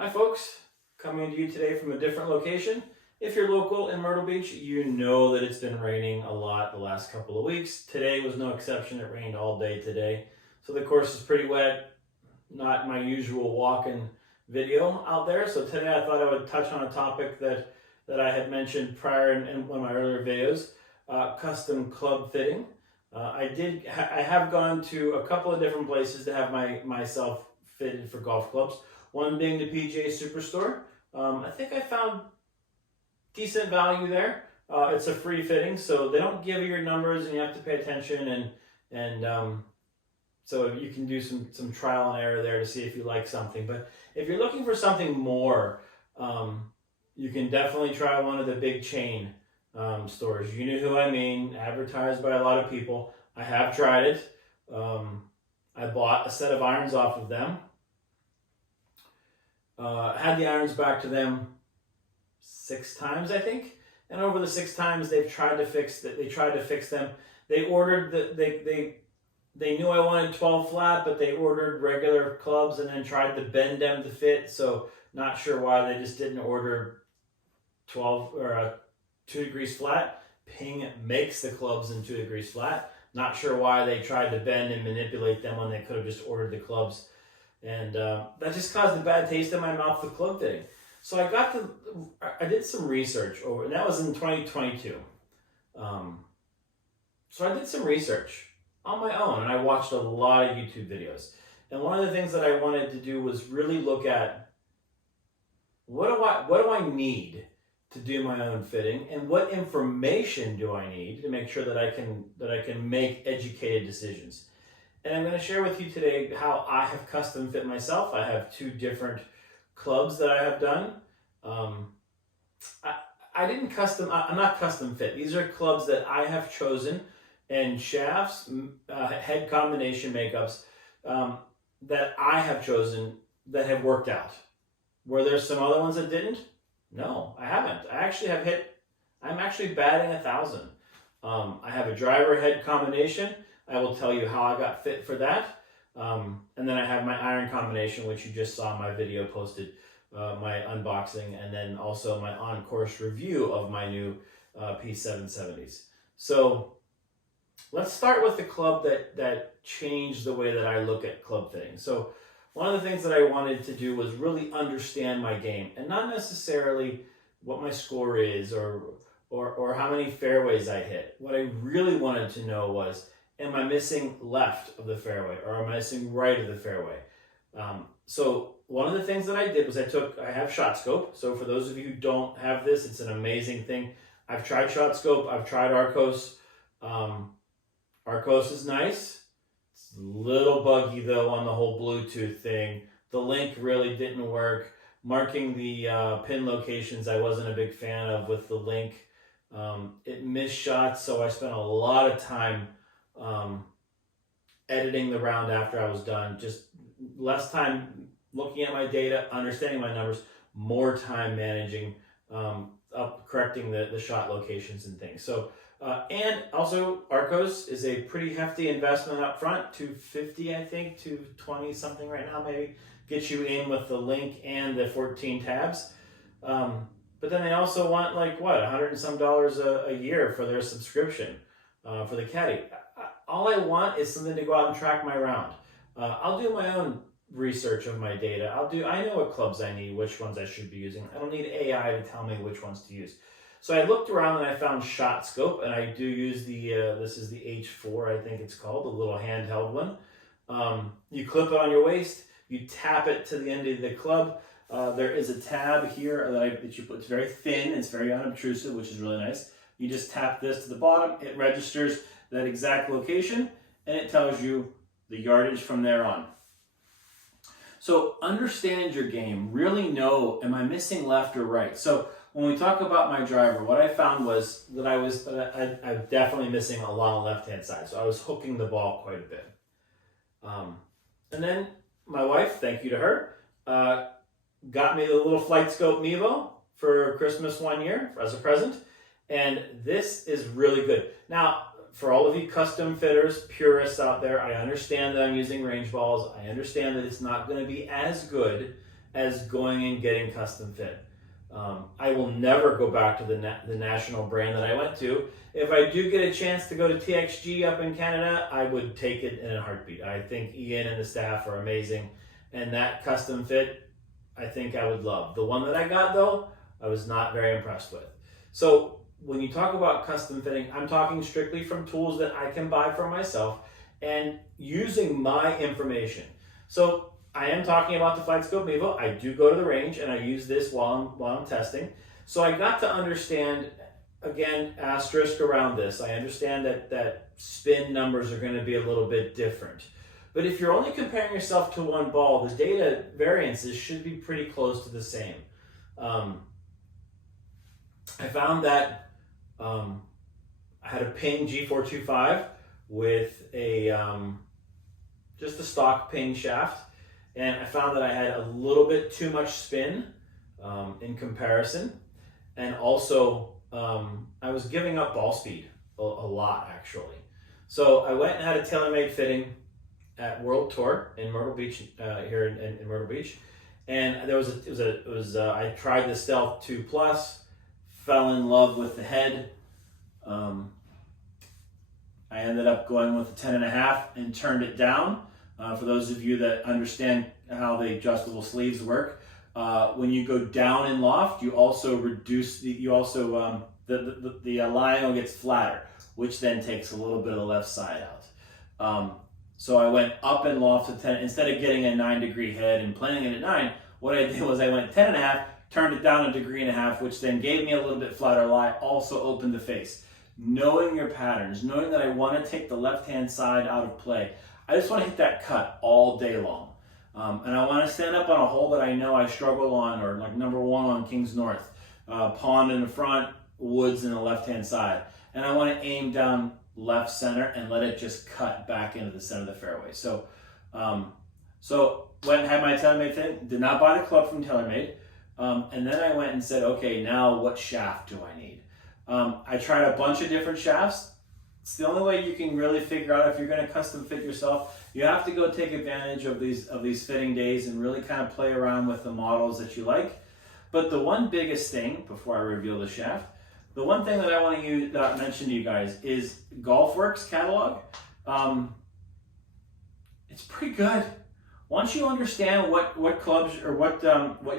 Hi folks, coming to you today from a different location. If you're local in Myrtle Beach, you know that it's been raining a lot the last couple of weeks. Today was no exception. It rained all day today. So the course is pretty wet, not my usual walking video out there. So today I thought I would touch on a topic that I had mentioned prior in one of my earlier videos, custom club fitting. I have gone to a couple of different places to have myself fitted for golf clubs. One being the PGA Superstore. I think I found decent value there. It's a free fitting, so they don't give you your numbers, and you have to pay attention, and so you can do some trial and error there to see if you like something. But if you're looking for something more, you can definitely try one of the big chain stores. You know who I mean, advertised by a lot of people. I have tried it. I bought a set of irons off of them. Had the irons back to them 6 times, I think, and over the 6 times they've tried to fix that. They tried to fix them. They ordered they knew I wanted 12 flat, but they ordered regular clubs and then tried to bend them to fit. So not sure why they just didn't order 12 or 2 degrees flat. Ping makes the clubs in 2 degrees flat. Not sure why they tried to bend and manipulate them when they could have just ordered the clubs. And that just caused a bad taste in my mouth with club fitting. So I did some research over, and that was in 2022. So I did some research on my own, and I watched a lot of YouTube videos. And one of the things that I wanted to do was really look at what do I need to do my own fitting, and what information do I need to make sure that I can make educated decisions. And I'm going to share with you today how I have custom fit myself. I have 2 different clubs that I have done. I'm not custom fit. These are clubs that I have chosen, and shafts, head combination makeups that I have chosen that have worked out. Were there some other ones that didn't? No, I haven't. I'm actually batting 1,000. I have a driver head combination. I will tell you how I got fit for that. And then I have my iron combination, which you just saw my video posted, my unboxing, and then also my on-course review of my new P770s. So let's start with the club that changed the way that I look at club fitting. So one of the things that I wanted to do was really understand my game, and not necessarily what my score is or how many fairways I hit. What I really wanted to know was, am I missing left of the fairway, or am I missing right of the fairway? So one of the things that I did was I have ShotScope. So for those of you who don't have this, it's an amazing thing. I've tried ShotScope. I've tried Arccos. Arccos is nice. It's a little buggy though on the whole Bluetooth thing. The link really didn't work. Marking the pin locations I wasn't a big fan of with the link. It missed shots, so I spent a lot of time editing the round after I was done. Just less time looking at my data, understanding my numbers, more time managing, correcting the shot locations and things. So and also Arccos is a pretty hefty investment up front, $250 I think, $220 something right now maybe, gets you in with the link and the 14 tabs. But then they also want like what, $100 and some a year for their subscription for the caddy. All I want is something to go out and track my round. I'll do my own research of my data. I know what clubs I need, which ones I should be using. I don't need AI to tell me which ones to use. So I looked around and I found ShotScope, and I do use this is the H4, I think it's called, the little handheld one. You clip it on your waist, you tap it to the end of the club. There is a tab here that you put. It's very thin, it's very unobtrusive, which is really nice. You just tap this to the bottom, it registers that exact location, and it tells you the yardage from there on. So understand your game. Really know, am I missing left or right? So when we talk about my driver, what I found was that I'm definitely missing a lot on the left-hand side. So I was hooking the ball quite a bit. And then my wife, thank you to her, got me the little FlightScope Mevo for Christmas one year as a present. And this is really good. Now, for all of you custom fitters, purists out there, I understand that I'm using range balls. I understand that it's not going to be as good as going and getting custom fit. I will never go back to the national brand that I went to. If I do get a chance to go to TXG up in Canada, I would take it in a heartbeat. I think Ian and the staff are amazing, and that custom fit, I think I would love. The one that I got though, I was not very impressed with. So when you talk about custom fitting, I'm talking strictly from tools that I can buy for myself and using my information. So I am talking about the FlightScope Mevo. I do go to the range and I use this while I'm testing. So I got to understand, again, asterisk around this. I understand that spin numbers are going to be a little bit different. But if you're only comparing yourself to one ball, the data variances should be pretty close to the same. I found that I had a Ping G425 with a just a stock Ping shaft, and I found that I had a little bit too much spin in comparison, and also I was giving up ball speed a lot actually. So I went and had a TaylorMade fitting at World Tour in Myrtle Beach, here in Myrtle Beach, and I tried the Stealth 2 Plus, fell in love with the head. I ended up going with the 10.5 and turned it down. For those of you that understand how the adjustable sleeves work, when you go down in loft, you also reduce the lionel gets flatter, which then takes a little bit of the left side out. So I went up in loft to 10 instead of getting a 9-degree head and playing it at 9. What I did was I went 10.5, turned it down 1.5 degrees, which then gave me a little bit flatter lie. Also opened the face. Knowing your patterns, knowing that I want to take the left-hand side out of play. I just want to hit that cut all day long. And I want to stand up on a hole that I know I struggle on, or like number 1 on Kings North. Pond in the front, woods in the left-hand side. And I want to aim down left center and let it just cut back into the center of the fairway. So went and had my TaylorMade thing, did not buy the club from TaylorMade. And then I went and said, okay, now what shaft do I need? I tried a bunch of different shafts. It's the only way you can really figure out if you're going to custom fit yourself. You have to go take advantage of these fitting days and really kind of play around with the models that you like. But the one biggest thing, before I reveal the shaft, the one thing that I want to mention to you guys is GolfWorks catalog. It's pretty good. Once you understand what clubs or what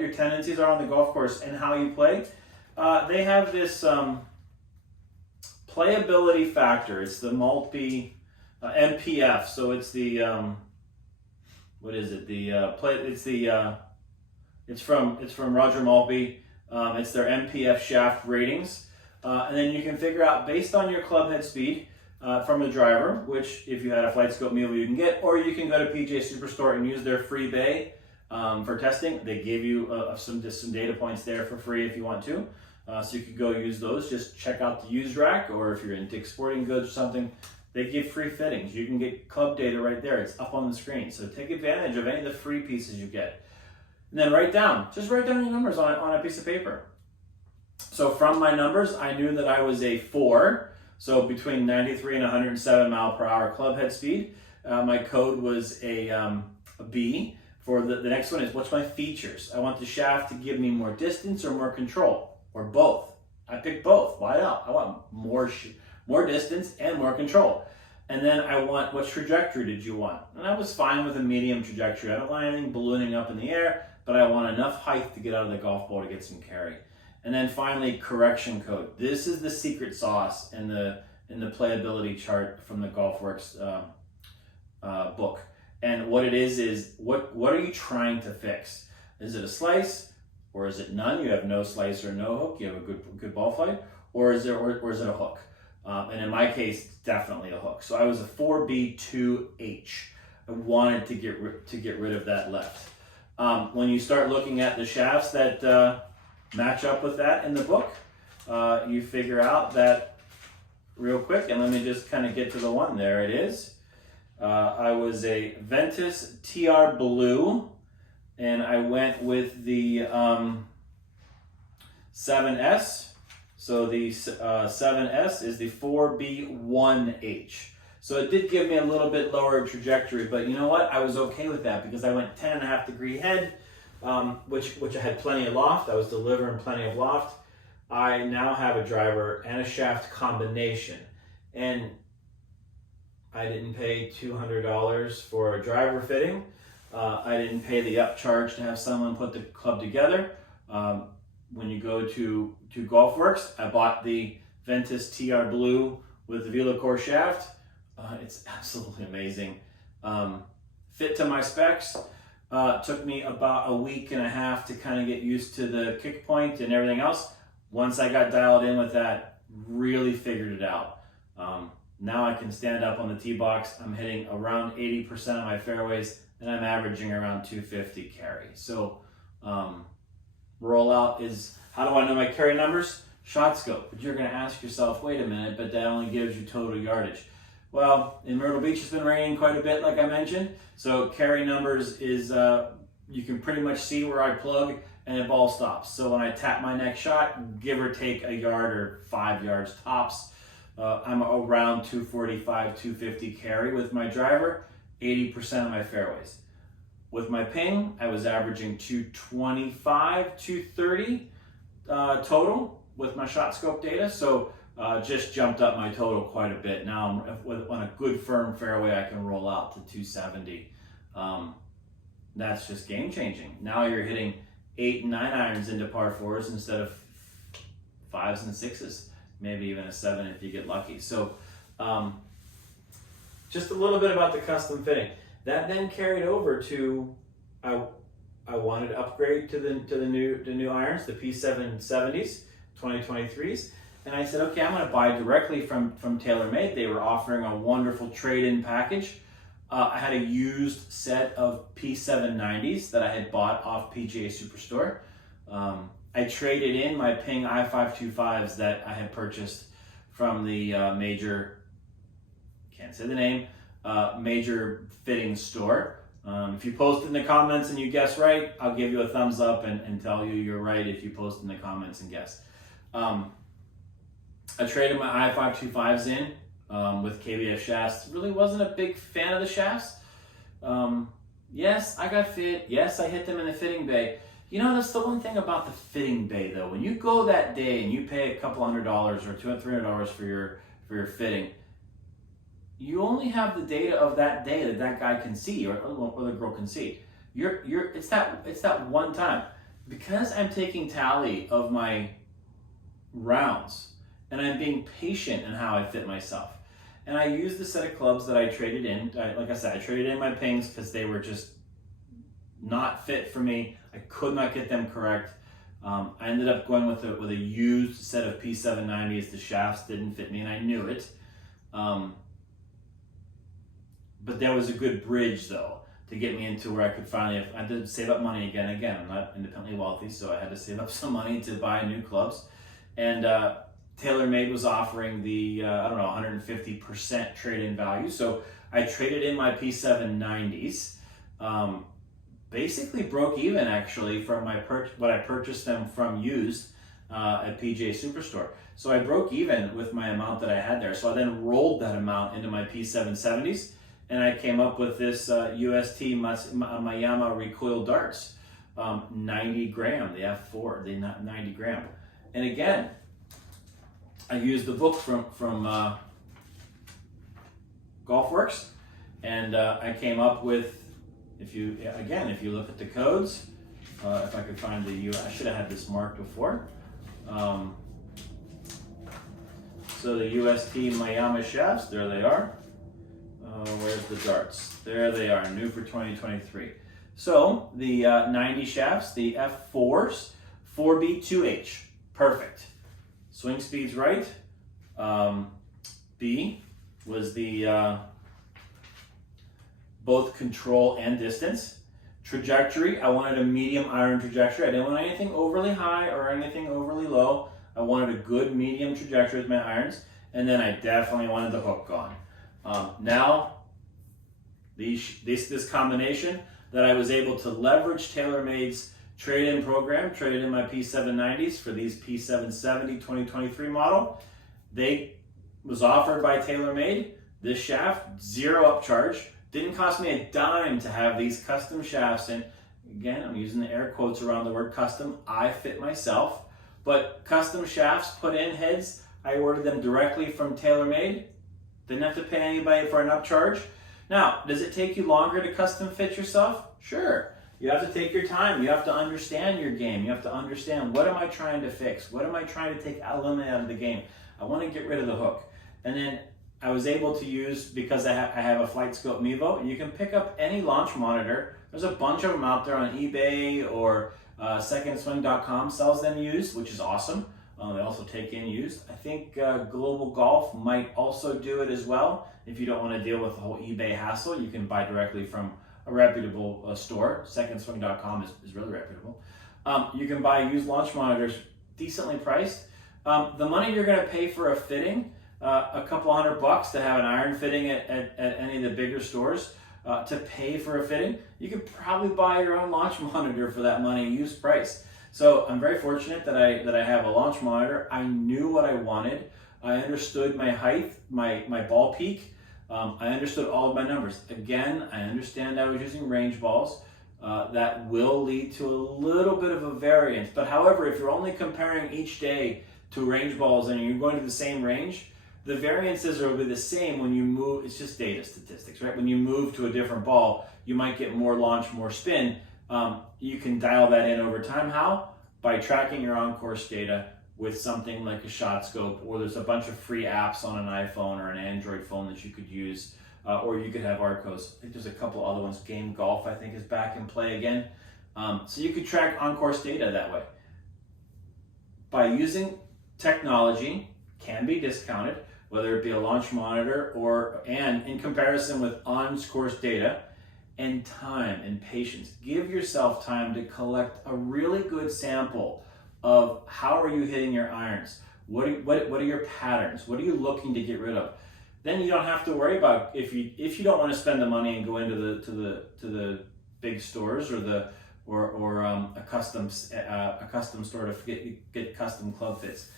your tendencies are on the golf course and how you play, they have this playability factor. It's the multi MPF. So it's the what is it? It's from Roger Maltby. It's their MPF shaft ratings, and then you can figure out based on your club head speed from the driver, which if you had a FlightScope Mevo you can get, or you can go to PGA Superstore and use their free bay for testing. They give you some data points there for free if you want to. So you could go use those. Just check out the used rack, or if you're in Dick's Sporting Goods or something, they give free fittings. You can get club data right there. It's up on the screen. So take advantage of any of the free pieces you get. And then write down your numbers on a piece of paper. So from my numbers, I knew that I was a 4. So between 93 and 107 mile per hour club head speed. My code was a B. For the next one is, what's my features? I want the shaft to give me more distance or more control, or both. I picked both. Why not? I want more distance and more control. And then I want, what trajectory did you want? And I was fine with a medium trajectory. I don't want anything ballooning up in the air, but I want enough height to get out of the golf ball to get some carry. And then finally, correction code. This is the secret sauce in the playability chart from the GolfWorks book. And what it is what are you trying to fix? Is it a slice, or is it none? You have no slice or no hook. You have a good ball flight, or is it a hook? And in my case, definitely a hook. So I was a 4B2H. I wanted to get rid of that left. When you start looking at the shafts that match up with that in the book, you figure out that real quick. And let me just kind of get to the one. There it is. I was a Ventus TR Blue, and I went with the 7S. So the 7S is the 4B1H. So it did give me a little bit lower trajectory, but you know what? I was okay with that because I went 10.5 degree head. which I had plenty of loft. I was delivering plenty of loft. I now have a driver and a shaft combination, and I didn't pay $200 for a driver fitting. I didn't pay the upcharge to have someone put the club together. When you go to Golfworks, I bought the Ventus TR Blue with the VeloCore shaft. It's absolutely amazing. Fit to my specs. Took me about a week and a half to kind of get used to the kick point and everything else. Once I got dialed in with that, really figured it out. Now I can stand up on the tee box. I'm hitting around 80% of my fairways, and I'm averaging around 250 carry. So rollout is, how do I know my carry numbers? Shot scope. But you're going to ask yourself, wait a minute, but that only gives you total yardage. Well, in Myrtle Beach, it's been raining quite a bit, like I mentioned. So carry numbers is, you can pretty much see where I plug and the ball stops. So when I tap my next shot, give or take a yard or 5 yards tops, I'm around 245, 250 carry with my driver, 80% of my fairways. With my ping, I was averaging 225, 230 total with my shot scope data. So just jumped up my total quite a bit. Now on a good firm fairway, I can roll out to 270. That's just game changing. Now you're hitting 8 and 9 irons into par 4s instead of 5s and 6s, maybe even a 7 if you get lucky. So just a little bit about the custom fitting. That then carried over to, I wanted to upgrade to the new irons, the P770s, 2023s. And I said, okay, I'm going to buy directly from TaylorMade. They were offering a wonderful trade-in package. I had a used set of P790s that I had bought off PGA Superstore. I traded in my Ping i525s that I had purchased from the major, can't say the name, major fitting store. If you post in the comments and you guess right, I'll give you a thumbs up and tell you you're right if you post in the comments and guess. I traded my i525s in with KBF shafts. Really wasn't a big fan of the shafts. Yes, I got fit. Yes, I hit them in the fitting bay. You know, that's the one thing about the fitting bay though. When you go that day and you pay a couple $100 or $200, $300 for your fitting, you only have the data of that day that guy can see or the girl can see. It's that one time. Because I'm taking tally of my rounds and I'm being patient in how I fit myself. And I used the set of clubs that I traded in. Like I said, I traded in my pings because they were just not fit for me. I could not get them correct. I ended up going with a used set of P790s. The shafts didn't fit me and I knew it. But there was a good bridge though to get me into where I could finally, I did save up money again. I'm not independently wealthy, so I had to save up some money to buy new clubs. And TaylorMade was offering the, 150% trade-in value. So I traded in my P790s. Basically broke even actually from what I purchased them from used at PGA Superstore. So I broke even with my amount that I had there. So I then rolled that amount into my P770s. And I came up with this UST Mayama recoil darts, 90 gram, the F4, the 90 gram. And again, I used the book from Golfworks, and I came up with, if you look at the codes, if I could find I should have had this marked before. So the UST Mayama shafts, there they are. Where's the darts? There they are, new for 2023. So the 90 shafts, the F4s, 4B2H, perfect. Swing speed's right. B was the both control and distance. Trajectory, I wanted a medium iron trajectory. I didn't want anything overly high or anything overly low. I wanted a good medium trajectory with my irons. And then I definitely wanted the hook gone. Now, this combination that I was able to leverage TaylorMade's trade-in program, traded in my P790s for these P770 2023 model. They was offered by TaylorMade. This shaft, zero upcharge. Didn't cost me a dime to have these custom shafts in. again, I'm using the air quotes around the word custom, I fit myself, but custom shafts, put in heads, I ordered them directly from TaylorMade. Didn't have to pay anybody for an upcharge. Now, does it take you longer to custom fit yourself? Sure. You have to take your time. You have to understand your game. You have to understand, what am I trying to fix? What am I trying to eliminate out of the game? I want to get rid of the hook. And then I was able to use, because I have a FlightScope Mevo, you can pick up any launch monitor. There's a bunch of them out there on eBay, or secondswing.com sells them used, which is awesome. They also take in used. I think Global Golf might also do it as well. If you don't want to deal with the whole eBay hassle, you can buy directly from a reputable store. Secondswing.com is really reputable. You can buy used launch monitors, decently priced. The money you're going to pay for a fitting, a couple $100 to have an iron fitting at any of the bigger stores, to pay for a fitting, you could probably buy your own launch monitor for that money, used price. So I'm very fortunate that I have a launch monitor. I knew what I wanted. I understood my height, my ball peak. I understood all of my numbers. Again, I understand I was using range balls. That will lead to a little bit of a variance. But however, if you're only comparing each day to range balls and you're going to the same range, the variances will be the same when you move. It's just data statistics, right? When you move to a different ball, you might get more launch, more spin. You can dial that in over time. How? By tracking your on-course data with something like a ShotScope, or there's a bunch of free apps on an iPhone or an Android phone that you could use, or you could have Arccos. I think there's a couple other ones. Game Golf, I think, is back in play again. So you could track on-course data that way. By using technology, can be discounted, whether it be a launch monitor and in comparison with on-course data, and time and patience. Give yourself time to collect a really good sample of how are you hitting your irons. What are your patterns? What are you looking to get rid of? Then you don't have to worry about if you don't want to spend the money and go into the big stores or a custom store to get custom club fits.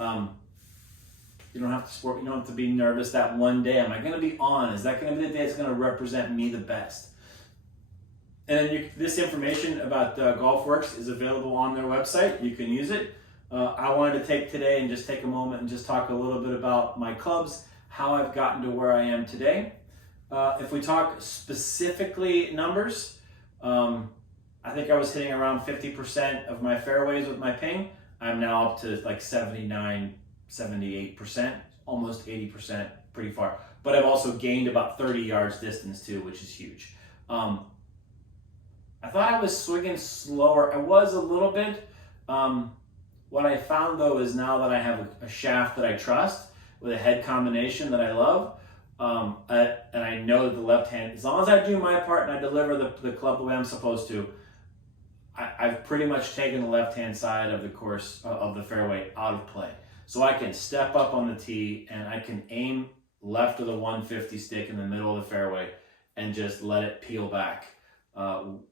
You don't have to be nervous that one day. Am I going to be on? Is that going to be the day that's going to represent me the best? And this information about GolfWorks is available on their website. You can use it. I wanted to take today and just take a moment and just talk a little bit about my clubs, how I've gotten to where I am today. If we talk specifically numbers, I think I was hitting around 50% of my fairways with my ping. I'm now up to like 79, 78%, almost 80%, pretty far. But I've also gained about 30 yards distance too, which is huge. I thought I was swinging slower. I was a little bit. What I found though is now that I have a shaft that I trust with a head combination that I love, and I know that the left hand, as long as I do my part and I deliver the club the way I'm supposed to, I've pretty much taken the left hand side of the course of the fairway out of play. So I can step up on the tee and I can aim left of the 150 stick in the middle of the fairway and just let it peel back.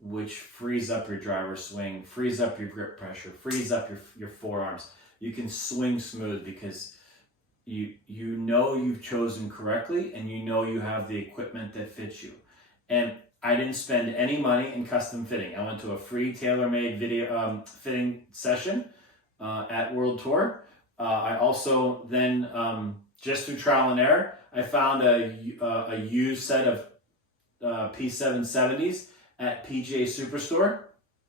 Which frees up your driver swing, frees up your grip pressure, frees up your forearms. You can swing smooth because you know you've chosen correctly and you know you have the equipment that fits you. And I didn't spend any money in custom fitting. I went to a free TaylorMade video fitting session at World Tour. I also then, just through trial and error, I found a used set of P770s at PGA Superstore.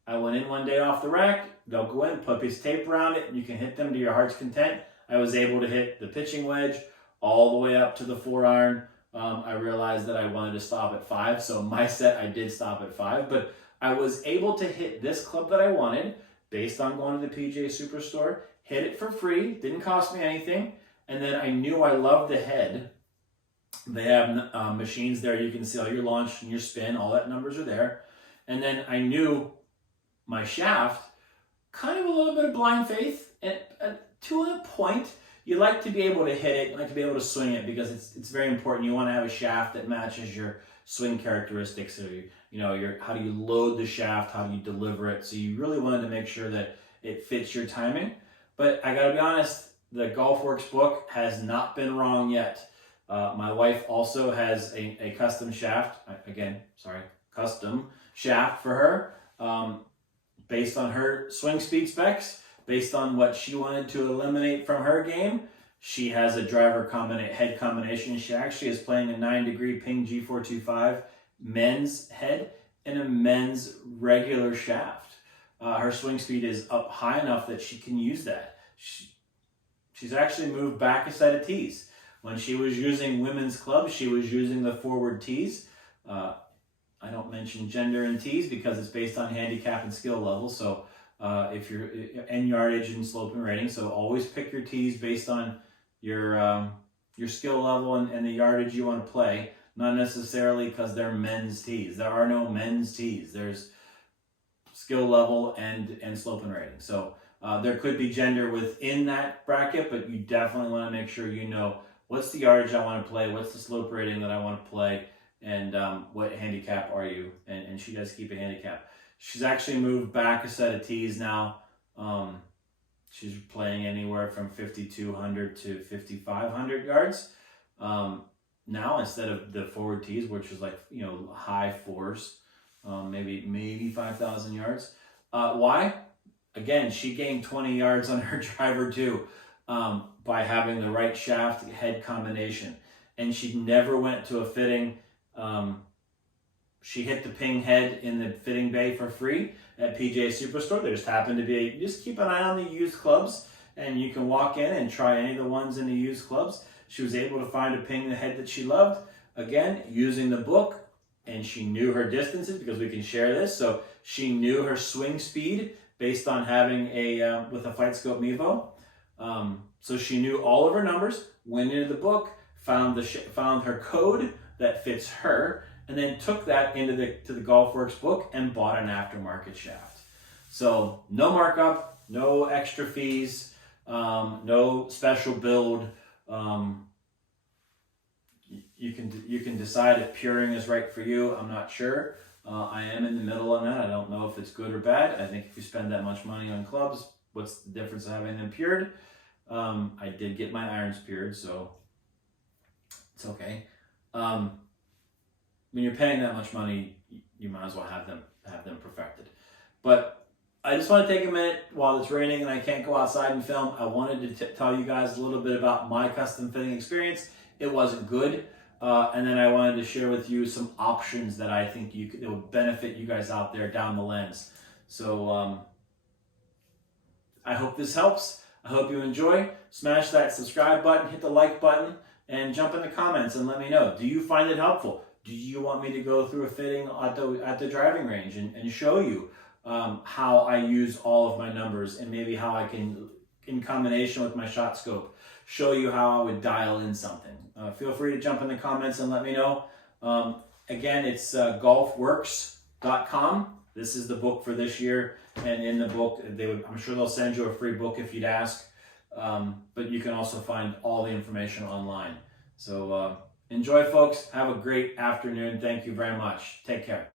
I went in one day off the rack. They'll go in, put a piece of tape around it, and you can hit them to your heart's content. I was able to hit the pitching wedge all the way up to the 4-iron. I realized that I wanted to stop at 5, so my set I did stop at 5, but I was able to hit this club that I wanted based on going to the PGA Superstore, hit it for free, didn't cost me anything, and then I knew I loved the head. They have machines there. You can see all your launch and your spin. All that numbers are there. And then I knew my shaft, kind of a little bit of blind faith. And to a point, you like to be able to hit it. You like to be able to swing it because it's very important. You want to have a shaft that matches your swing characteristics. So how do you load the shaft? How do you deliver it? So you really wanted to make sure that it fits your timing. But I got to be honest, the GolfWorks book has not been wrong yet. My wife also has a custom shaft, custom shaft for her. based on her swing speed specs, based on what she wanted to eliminate from her game. She has a driver head combination. She actually is playing a 9-degree Ping G425 men's head and a men's regular shaft. Her swing speed is up high enough that she can use that. She's actually moved back a set of tees. When she was using women's clubs, she was using the forward tees. I don't mention gender in tees because it's based on handicap and skill level. So if you're and yardage and slope and rating, so always pick your tees based on your skill level and the yardage you want to play. Not necessarily because they're men's tees. There are no men's tees. There's skill level and slope and rating. So there could be gender within that bracket, but you definitely want to make sure you know what's the yardage I want to play, what's the slope rating that I want to play, and what handicap are you? And she does keep a handicap. She's actually moved back a set of tees now. She's playing anywhere from 5,200 to 5,500 yards. Now instead of the forward tees, which is like, high fours, maybe 5,000 yards. Why? Again, she gained 20 yards on her driver too, by having the right shaft head combination. And she never went to a fitting. She hit the Ping head in the fitting bay for free at PGA Superstore. There just happened to be, just keep an eye on the used clubs and you can walk in and try any of the ones in the used clubs. She was able to find a Ping the head that she loved, again, using the book, and she knew her distances because we can share this. So she knew her swing speed based on having with a FlightScope Mevo. So she knew all of her numbers, went into the book, found her code that fits her, and then took that to the GolfWorks book and bought an aftermarket shaft. So no markup, no extra fees, no special build. You can decide if Puring is right for you. I'm not sure. I am in the middle on that. I don't know if it's good or bad. I think if you spend that much money on clubs, what's the difference of having them pured? I did get my irons pured, so it's okay. When you're paying that much money, you might as well have them perfected. But I just want to take a minute while it's raining and I can't go outside and film. I wanted to tell you guys a little bit about my custom fitting experience. It wasn't good. And then I wanted to share with you some options that I think it will benefit you guys out there down the lens. So I hope this helps. I hope you enjoy. Smash that subscribe button, hit the like button, and jump in the comments and let me know. Do you find it helpful? Do you want me to go through a fitting at the driving range and show you how I use all of my numbers and maybe how I can, in combination with my shot scope, show you how I would dial in something? Feel free to jump in the comments and let me know. Again, it's golfworks.com. This is the book for this year, and in the book, I'm sure they'll send you a free book if you'd ask, but you can also find all the information online. So enjoy, folks. Have a great afternoon. Thank you very much. Take care.